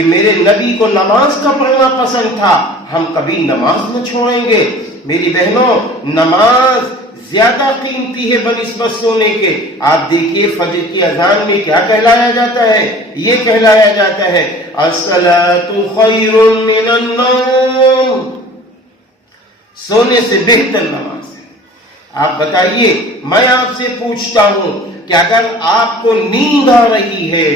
کہ میرے نبی کو نماز کا پڑھنا پسند تھا، ہم کبھی نماز نہ چھوڑیں گے۔ میری بہنوں، نماز زیادہ قیمتی ہے بنسبت سونے کے۔ آپ دیکھیے فجر کی اذان میں کیا کہلایا جاتا ہے؟ یہ کہلایا جاتا ہے الصلاۃ خیر من النوم، سونے سے بہتر نماز ہے۔ آپ بتائیے، میں آپ سے پوچھتا ہوں کہ اگر آپ کو نیند آ رہی ہے،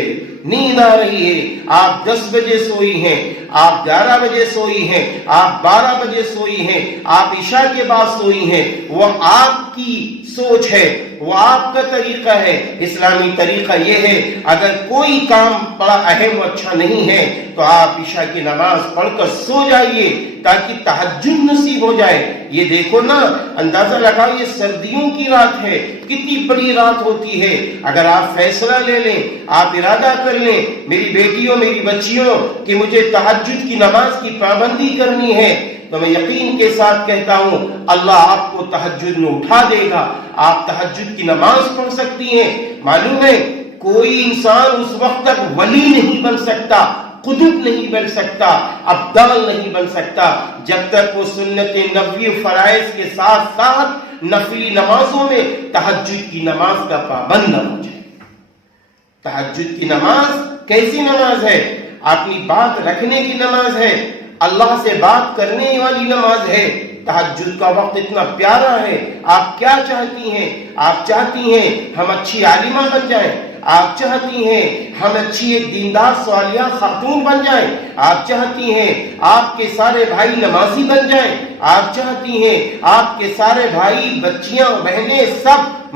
آپ 10 بجے سوئی ہیں، آپ 11 بجے سوئی ہیں، آپ 12 بجے سوئی ہیں، آپ عشاء کے بعد سوئی ہیں، وہ آپ کی سوچ ہے، وہ آپ کا طریقہ ہے۔ اسلامی طریقہ یہ ہے اگر کوئی کام بڑا اہم و اچھا نہیں ہے تو آپ عشاء کی نماز پڑھ کر سو جائیے تاکہ تہجد نصیب ہو جائے۔ یہ دیکھو نا، اندازہ لگاؤ، یہ سردیوں کی رات ہے، کتنی بڑی رات ہوتی ہے۔ اگر آپ فیصلہ لے لیں، آپ ارادہ کر لیں، میری بیٹیوں، میری بچیوں، کہ مجھے تہجد کی نماز کی پابندی کرنی ہے، تو میں یقین کے ساتھ کہتا ہوں اللہ آپ کو تہجد میں اٹھا دے گا، آپ تہجد کی نماز پڑھ سکتی ہیں۔ معلوم ہے کوئی انسان اس وقت تک ولی نہیں بن سکتا، قطب نہیں بن سکتا، ابدال نہیں بن سکتا جب تک وہ سنت نبوی فرائض کے ساتھ ساتھ نفلی نمازوں میں تہجد کی نماز کا پابند نہ ہو جائے۔ تہجد کی نماز کیسی نماز ہے؟ اپنی بات رکھنے کی نماز ہے، اللہ سے بات کرنے والی نماز ہے۔ تہجد کا وقت اتنا پیارا ہے۔ آپ کیا چاہتی ہیں؟ آپ چاہتی ہیں ہم اچھی عالمہ بن جائیں، آپ چاہتی ہیں ہم اچھی ایک دیندار صالحہ خاتون بن جائیں، آپ چاہتی ہیں آپ کے سارے بھائی نمازی بن جائیں، آپ چاہتی ہیں آپ کے سارے بھائی، بچیاں، بہنیں سب